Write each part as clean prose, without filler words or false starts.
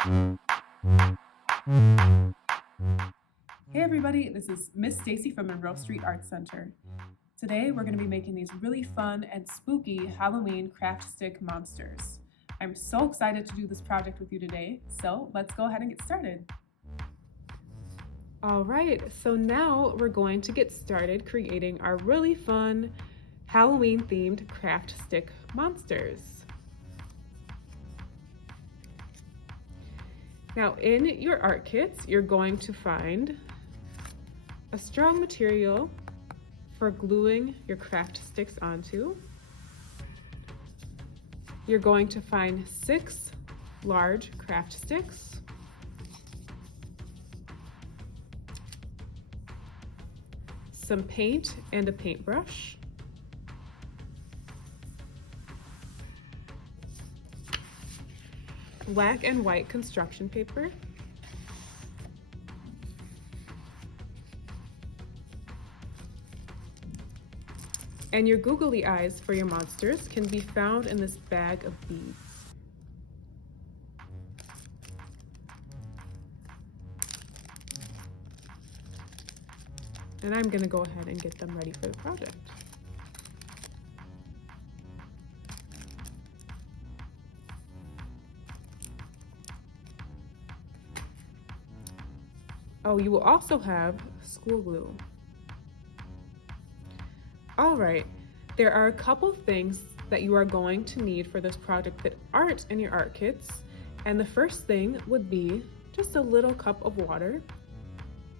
Hey everybody, this is Miss Stacy from Monroe Street Arts Center. Today we're going to be making these really fun and spooky Halloween craft stick monsters. I'm so excited to do this project with you today, so let's go ahead and get started. All right, so now we're going to get started creating our really fun Halloween themed craft stick monsters. Now in your art kits, you're going to find a strong material for gluing your craft sticks onto. You're going to find 6 large craft sticks, some paint and a paintbrush, black and white construction paper, and your googly eyes for your monsters can be found in this bag of beads. And I'm going to go ahead and get them ready for the project. Oh, you will also have school glue. All right, there are a couple things that you are going to need for this project that aren't in your art kits. And the first thing would be just a little cup of water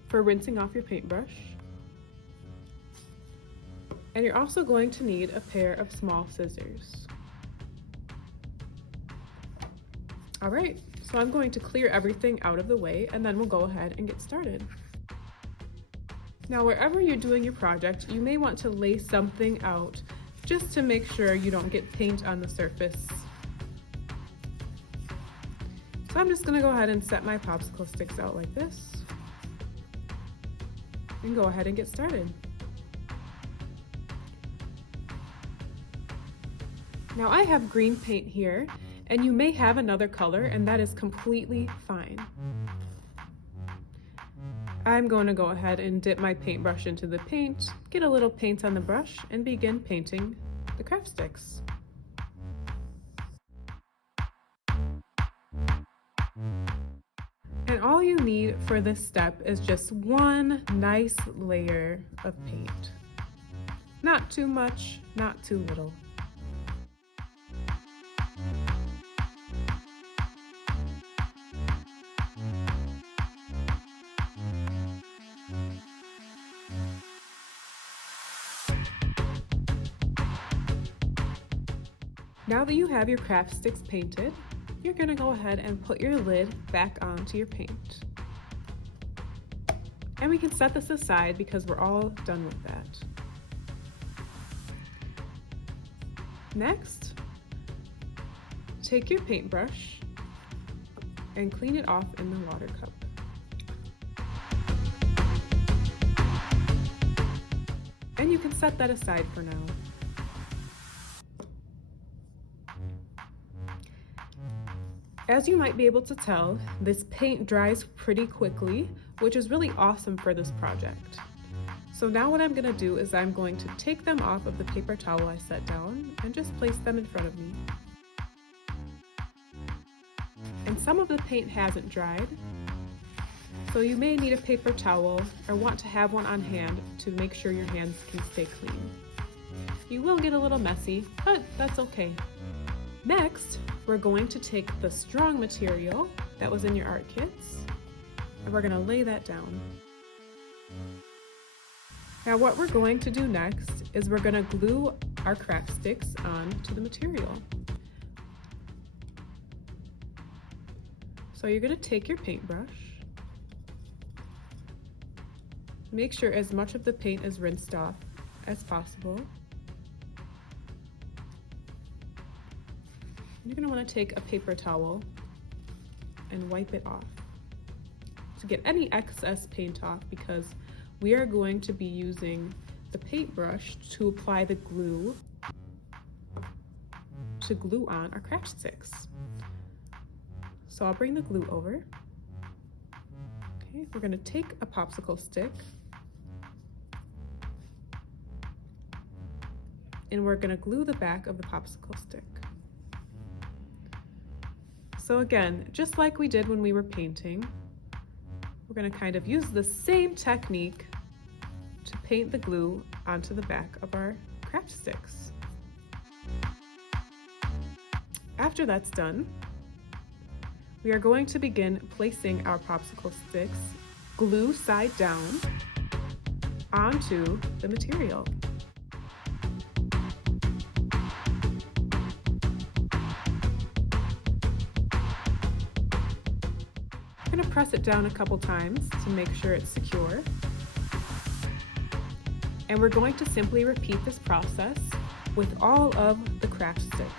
for rinsing off your paintbrush. And you're also going to need a pair of small scissors. All right, so I'm going to clear everything out of the way and then we'll go ahead and get started. Now, wherever you're doing your project, you may want to lay something out just to make sure you don't get paint on the surface. So I'm just gonna go ahead and set my popsicle sticks out like this and go ahead and get started. Now I have green paint here, and you may have another color, and that is completely fine. I'm going to go ahead and dip my paintbrush into the paint, get a little paint on the brush, and begin painting the craft sticks. And all you need for this step is just one nice layer of paint. Not too much, not too little. Now that you have your craft sticks painted, you're going to go ahead and put your lid back onto your paint. And we can set this aside because we're all done with that. Next, take your paintbrush and clean it off in the water cup. And you can set that aside for now. As you might be able to tell, this paint dries pretty quickly, which is really awesome for this project. So now what I'm going to do is I'm going to take them off of the paper towel I set down and just place them in front of me. And some of the paint hasn't dried, so you may need a paper towel or want to have one on hand to make sure your hands can stay clean. You will get a little messy, but that's okay. Next, we're going to take the strong material that was in your art kits, and we're going to lay that down. Now what we're going to do next is we're going to glue our craft sticks onto the material. So you're going to take your paintbrush, make sure as much of the paint is rinsed off as possible. You're going to want to take a paper towel and wipe it off to get any excess paint off, because we are going to be using the paintbrush to apply the glue to glue on our craft sticks. So I'll bring the glue over. Okay, we're going to take a popsicle stick and we're going to glue the back of the popsicle stick. So again, just like we did when we were painting, we're going to kind of use the same technique to paint the glue onto the back of our craft sticks. After that's done, we are going to begin placing our popsicle sticks glue side down onto the material. I'm going to press it down a couple times to make sure it's secure. And we're going to simply repeat this process with all of the craft sticks.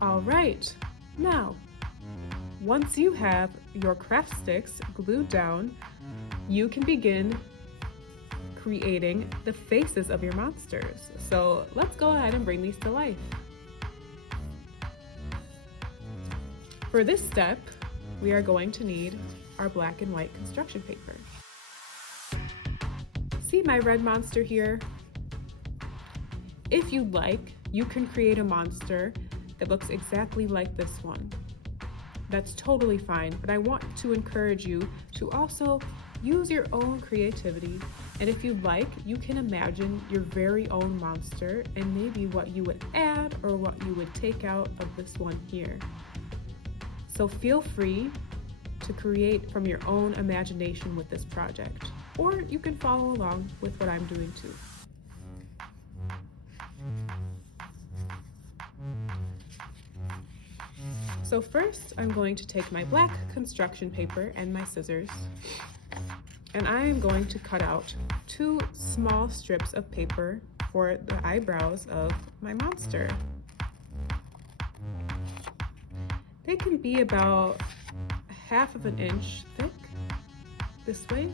All right, now, once you have your craft sticks glued down, you can begin creating the faces of your monsters. So let's go ahead and bring these to life. For this step, we are going to need our black and white construction paper. See my red monster here? If you'd like, you can create a monster that looks exactly like this one. That's totally fine, but I want to encourage you to also use your own creativity, and if you'd like, you can imagine your very own monster and maybe what you would add or what you would take out of this one here. So feel free to create from your own imagination with this project, or you can follow along with what I'm doing too. So first, I'm going to take my black construction paper and my scissors, and I am going to cut out 2 small strips of paper for the eyebrows of my monster. They can be about 1/2 inch thick, this way.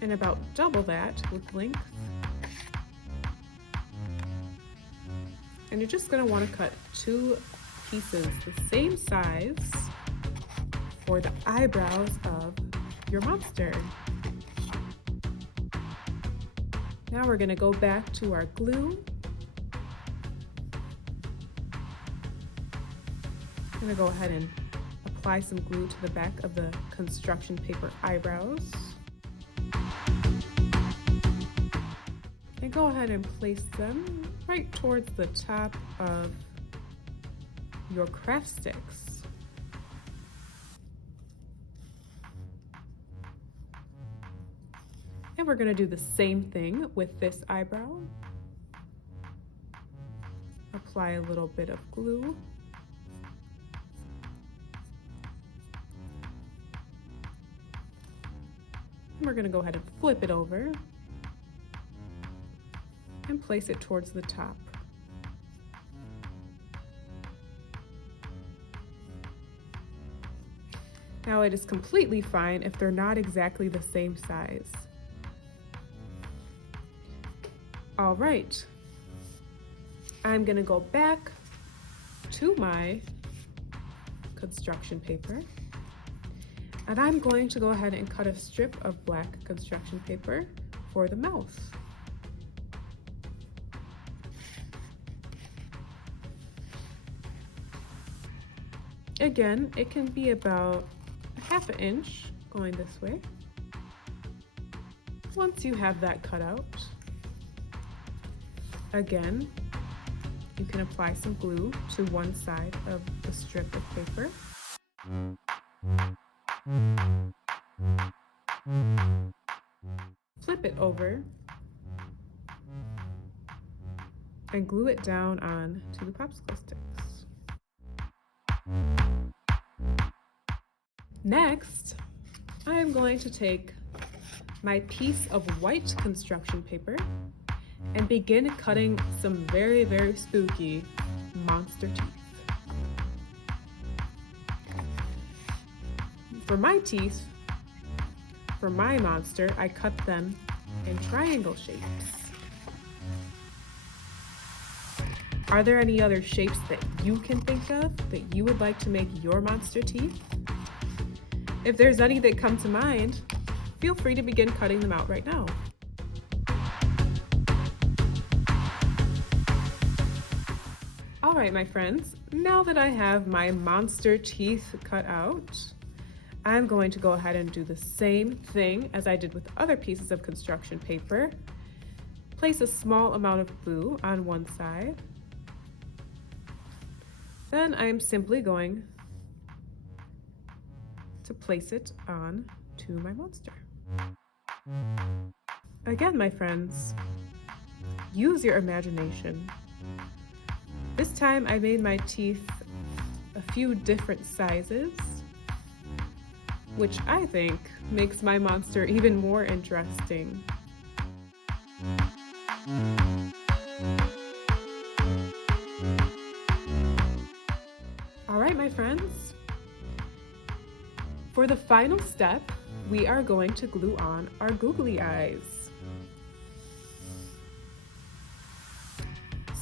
And about double that with length. And you're just going to want to cut 2 pieces the same size for the eyebrows of your monster. Now we're going to go back to our glue. I'm going to go ahead and apply some glue to the back of the construction paper eyebrows. And go ahead and place them right towards the top of your craft sticks. And we're going to do the same thing with this eyebrow. Apply a little bit of glue. And we're going to go ahead and flip it over and place it towards the top. Now it is completely fine if they're not exactly the same size. All right, I'm gonna go back to my construction paper, and I'm going to go ahead and cut a strip of black construction paper for the mouth. Again, it can be about 1/2 inch going this way. Once you have that cut out, again, you can apply some glue to one side of the strip of paper. Flip it over and glue it down on to the popsicle sticks. Next, I am going to take my piece of white construction paper and begin cutting some very, very spooky monster teeth. For my teeth, for my monster, I cut them in triangle shapes. Are there any other shapes that you can think of that you would like to make your monster teeth? If there's any that come to mind, feel free to begin cutting them out right now. All right, my friends, now that I have my monster teeth cut out, I'm going to go ahead and do the same thing as I did with other pieces of construction paper. Place a small amount of glue on one side. Then I'm simply going to place it on to my monster. Again, my friends, use your imagination. This time I made my teeth a few different sizes, which I think makes my monster even more interesting. All right, my friends. For the final step, we are going to glue on our googly eyes.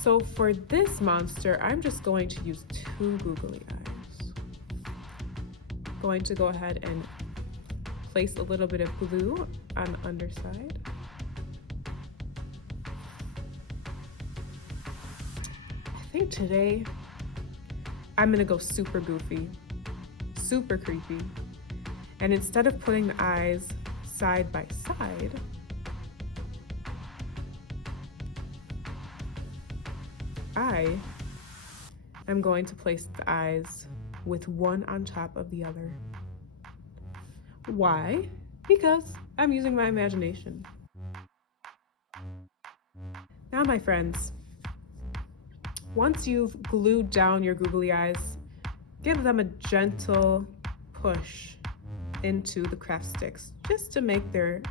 So for this monster, I'm just going to use 2 googly eyes. Going to go ahead and place a little bit of glue on the underside. I think today I'm gonna go super goofy, super creepy. And instead of putting the eyes side by side, I am going to place the eyes with one on top of the other. Why? Because I'm using my imagination. Now, my friends, once you've glued down your googly eyes, give them a gentle push into the craft sticks just to make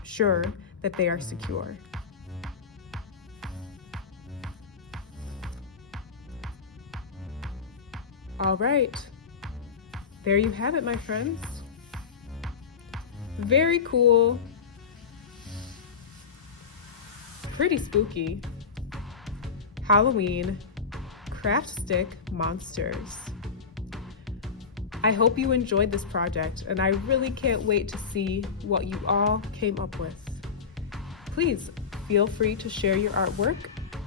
sure that they are secure. All right, there you have it, my friends. Very cool, pretty spooky Halloween craft stick monsters. I hope you enjoyed this project, and I really can't wait to see what you all came up with. Please feel free to share your artwork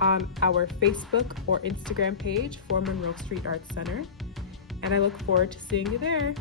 on our Facebook or Instagram page for Monroe Street Arts Center, and I look forward to seeing you there.